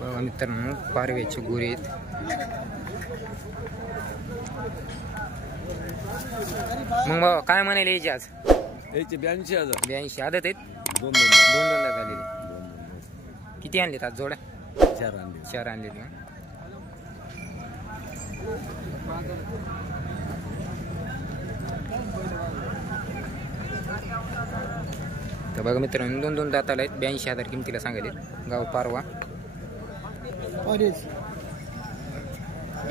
बघा मित्रांनो पारव्याचे गोरे आहेत. मग बाबा काय म्हणाले याची आज? याचे 82,000. 82 आदत आहेत. दोन दोन झालेले. किती आणलेत आज जोड्या? 4 आणले. 4 आणलेत ना. तर बघा मित्रांनो दोन दाताला आहेत. 82,000 किमतीला सांगायले. गाव पारवा.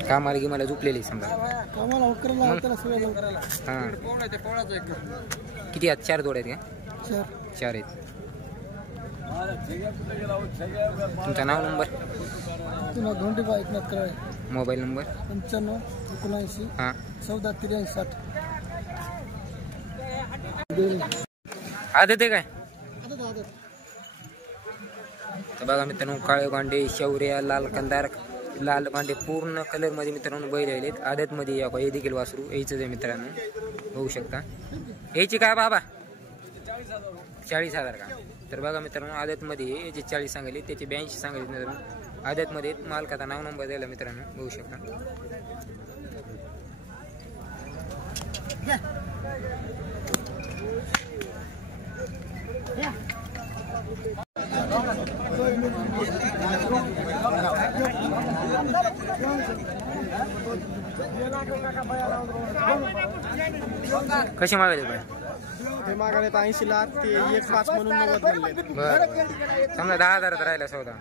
कामाला गी मला झुपलेली समजा. किती आहेत? 4 जोड आहेत का? 4 आहेत. तुमचा नाव नंबर? Mobile number? 95 79 हां 14 63 आदत आहे काय? तर बघा मित्रांनो काळे भांडे शौर्या लाल कंदार लाल भांडे पूर्ण कलर मध्ये मित्रांनो बैल आलेत. आदत मध्ये हे देखील वासरू यायचं आहे मित्रांनो बघू शकता. याची काय बाबा? 40,000 का? तर बघा मित्रांनो आदत मध्ये याचे 40 सांगले त्याचे 82 सांगले मित्रांनो. आदत मध्ये मालकाचा नाव नंबर द्यायला मित्रांनो बघू शकता. कशी मागायले बाय? ते मागायला 80 लाख ते 1.5 म्हणून 90 म्हणले. बरं समजा 10,000 राहिला सौदा.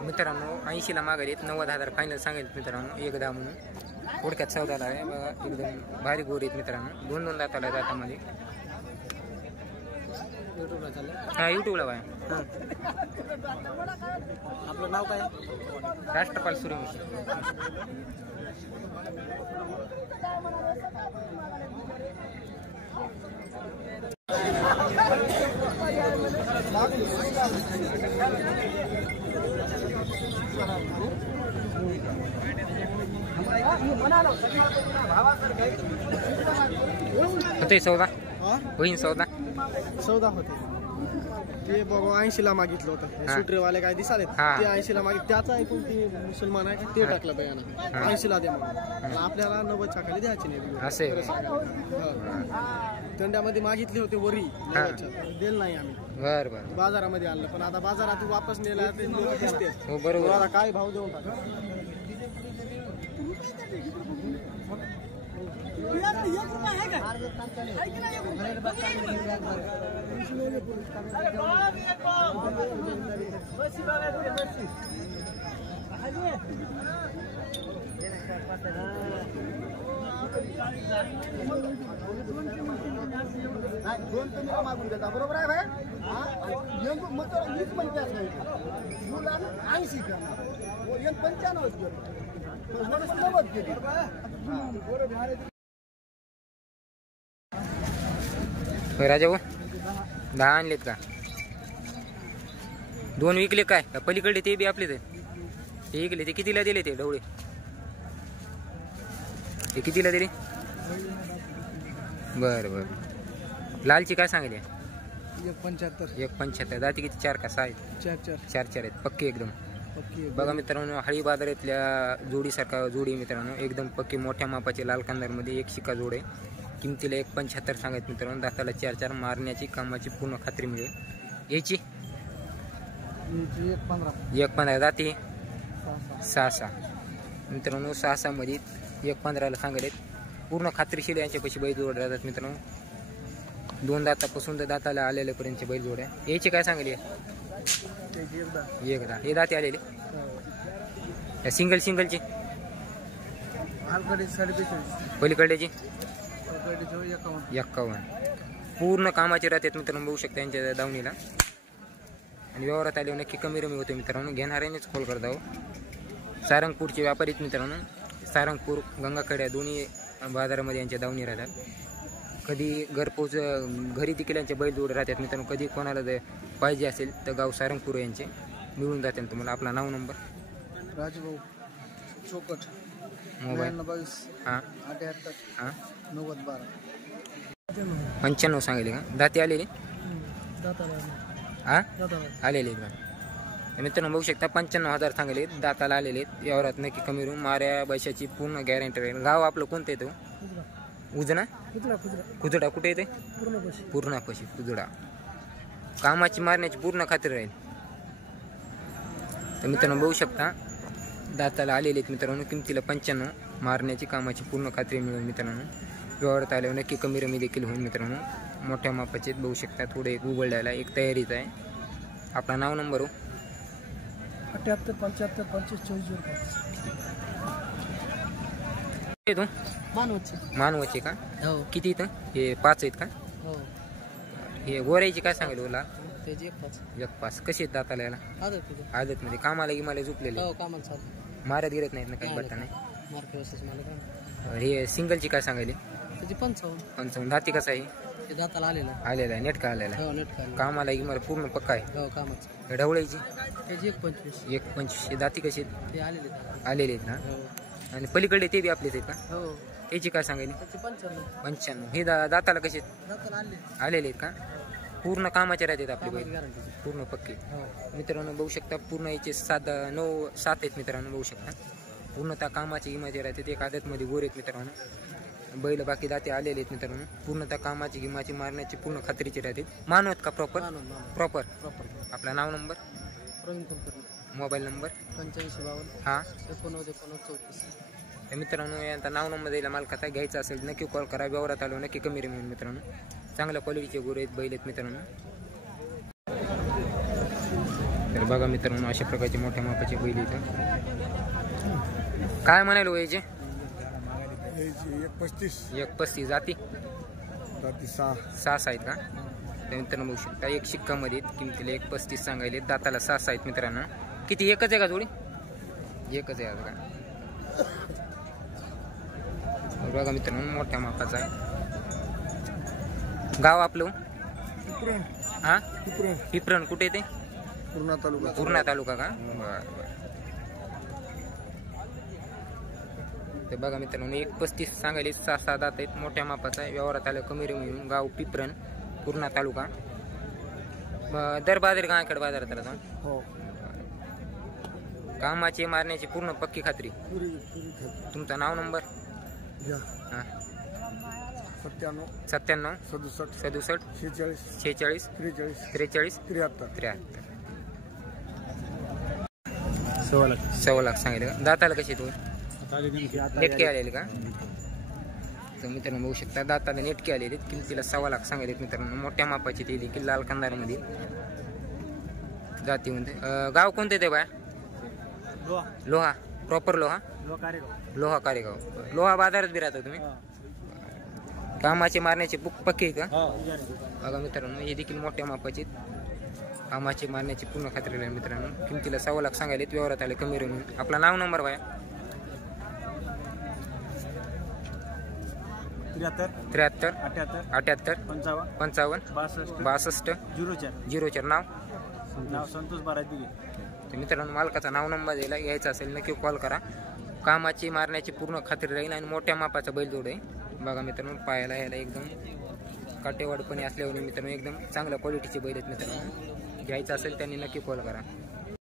मित्रांनो 80 ला मागायलेत. 90,000 फायनल सांगायचे मित्रांनो. 1-10 म्हणून थोडक्यात सौदाला आहे. बघा एकदम भारी गोरी आहेत मित्रांनो. दोन दाताला दातामध्ये. हा युट्यूबला बाय. आपलं नाव काय? राष्ट्रपाल सूर्यवंशी. होते सौदा? होईन सौदा? सौदा होते. ते बघा 80 ला मागितलं होतं. सुट्रेवाले काय दिसाले ते 80 ला मागित. त्याचा ऐकून ती मुसलमान आहे ते टाकलं बयाना 80 ला दे म्हणून. आपल्याला 90 चाकाली द्यायची नाही. असे तंड्यामध्ये मागितले होते वरी दिल नाही आम्ही. बर बर बाजारामध्ये आणलं पण आता बाजारात वापस नेला ते लोक दिसते. हो बरोबर. आता काय भाव देऊन टाका. दोन तुम्ही मागून देता बरोबर आहे भाई. मग 80 राजा भाऊ 10 आणलेत का? 2 विकले काय? पलीकडे ते बी आपलेच आहे. ते विकले ते कितीला दिले? ते डवळे ते कितीला दिले? बरं बरं. लालची काय सांगितले? 1.75. 1.75. जाती किती? 4 का 6 आहेत? 4 आहेत पक्के एकदम. बघा मित्रांनो हळी बाजारातल्या जोडीसारखा जोडी मित्रांनो एकदम पक्की मोठ्या मापाचे लाल कंदारमध्ये एक शिका जोड आहे. किमतीला 1.75 सांगायचं मित्रांनो. दाताला 4 मारण्याची कामाची पूर्ण खात्री मिळेल. याची 1.15. जाती 6 मित्रांनो. 6 मध्ये 1.15 ला सांगायले. पूर्ण खात्रीशीर यांच्यापाशी बैल जोड राहतात मित्रांनो. 2 दातापासून तर दाताला आलेल्यापर्यंतचे बैल जोड आहे. याची काय सांगली? 1.10. हे दाते आलेले सिंगलची पलीकडल्याची 51. पूर्ण कामाचे राहतात मित्रांनो बघू शकता यांच्या दावणीला. आणि व्यवहारात आले नक्की कमी रमी होते मित्रांनो. घेणाऱ्यानेच कॉल करता हो. सारंगपूरचे व्यापारीत मित्रांनो. सारंगपूर गंगाखेड्या दोन्ही बाजारामध्ये यांच्या दावणी राहतात. कधी घरपोच घरी देखील यांचे बैल जोड राहतात मित्रांनो. कधी कोणाला पाहिजे असेल तर गाव सारंगपूर यांचे मिळून जाते तुम्हाला. आपला नाव नंबर? राजभाऊ चोकट मोबाईल 22 हां 78 हां 90 12 95 सांगितले का दाती आलेले हां आलेले का तर मित्रांनो बघू शकता 95,000 सांगले दाताला आलेले आहेत. व्यवहारात नक्की कमी रूम माऱ्या पैशाची पूर्ण गॅरंटी राहील. गाव आपलं कोणतं येतं उजना कुजडा कुठे येते पूर्णापाशी कुजडा. कामाची मारण्याची पूर्ण खात्री राहील. तर मित्रांनो बघू शकता दाताला आलेले आहेत मित्रांनो. किमतीला 95 मारण्याची कामाची पूर्ण खात्री मिळेल मित्रांनो. व्यवहारात आल्यावर नक्की कमी रमी देखील होईल मित्रांनो. मोठ्या मापाचे बघू शकता. थोडे एक उघडल्याला एक तयारीच आहे. आपला नाव नंबर हो 78 75 25 24 तू मानवाचे का हो किती इथं हे 5 आहेत का हो हे गोऱ्याची काय सांगेल ओला त्याची 1-5 कशी आहेत दाताला याला आदत मध्ये कामाला गिमाला झोपलेले कामाला चालू मारत गिरत नाहीत ना काही बट्टा नाही. मार्केट मला हे सिंगलची काय सांगायली त्याची 55 दाती कसं आहे ते दाताला आलेला आलेला आहे नेट का आलेला आहे. हो नेट काय कामाला गिमाला पूर्ण पक्का आहे. हो कामाचं ढवळ्याची त्याची 125 1-25 दाती कशी आहेत ते आलेले आलेले आहेत ना. हो आणि पलीकडे ते बी आपलेच आहेत का हो त्याची काय सांगायली त्याची 55 95 हे दाताला कसे दाताला आले आलेले आहेत का पूर्ण कामाचे राहतात आपले बैल गॅरंटी पूर्ण पक्के. हो मित्रांनो बघू शकता पूर्ण याचे 7 आहेत मित्रांनो बघू शकता पूर्णतः कामाची गिमाचे राहतात. एक आदतमध्ये गोरे आहेत मित्रांनो. बैल बाकी दाते आलेले आहेत मित्रांनो. पूर्णतः कामाची गिमाची मारण्याची पूर्ण खात्रीचे राहतात. मानवत का प्रॉपर प्रॉपर आपला नाव number Praveen Kulkarni mobile number 8552 हां 89 तर मित्रांनो यांचा नाव नंबर द्यायला मालकाचा घ्यायचा असेल नक्की कॉल करा. व्यवहारात आलो नक्की कमी रे मिळून मित्रांनो. चांगल्या क्वालिटीचे गोरे आहेत बैल आहेत मित्रांनो. तर बघा मित्रांनो अशा प्रकारचे मोठ्या मापाचे बैल इथं काय म्हणाल याचे 135 जाती 6 आहेत का तर मित्रांनो बघू शकता एक शिक्कामध्ये किमतीला 135 सांगायले दाताला 6 आहेत मित्रांनो. किती एकच आहे का जोडी एकच आहे का बघा मित्रांनो मोठ्या मापाचा आहे. गाव आपलं हा पिपरण कुठे ते पूर्णा तालुका का बरं. ते बघा मित्रांनो 135 सांगायले 6 दात आहेत मोठ्या मापाचा आहे. व्यवहारात आलं कमी रे म्हणून गाव पिपरण पूर्णा तालुका दर बाजार गावाकडे बाजारात आला हो कामाची मारण्याची पूर्ण पक्की खात्री. तुमचा नाव नंबर हां 97 97 67 46 43 73 1.25 लाख सांगितलं का दाताला कशी तू नेटके आलेले का तर मित्रांनो बघू शकता दाताला नेटके आलेले किमतीला 1.25 लाख सांगितले मित्रांनो. मोठ्या मापाची ते देखील लाल कंदारमध्ये जाती म्हणते. गाव कोणते ते बाय लोहा प्रॉपर लोहा कारेगाव लोहा बाजारात बी राहता तुम्ही कामाचे मारण्याचे पक्के का बघा मित्रांनो. हे देखील मोठ्या मापाचे कामाचे मारण्याची पूर्ण खात्री आहे मित्रांनो. किमतीला 1.25 लाख सांगायले व्यवहारात आले कमी रे म्हणून. आपला नाव नंबर बाय 73 78 55 62 04 नाव संतोष बाराजी. तर मित्रांनो मालकाचा नाव नंबर द्यायला यायचा असेल नक्की कॉल करा. कामाची मारण्याची पूर्ण खात्री राहील आणि मोठ्या मापाचा बैलजोड आहे. बघा मित्रांनो पायाला यायला एकदम काटेवाडपणे असल्यावर मित्रांनो एकदम चांगल्या क्वालिटीचे बैल आहेत मित्रांनो. घ्यायचं असेल त्यांनी नक्की कॉल करा.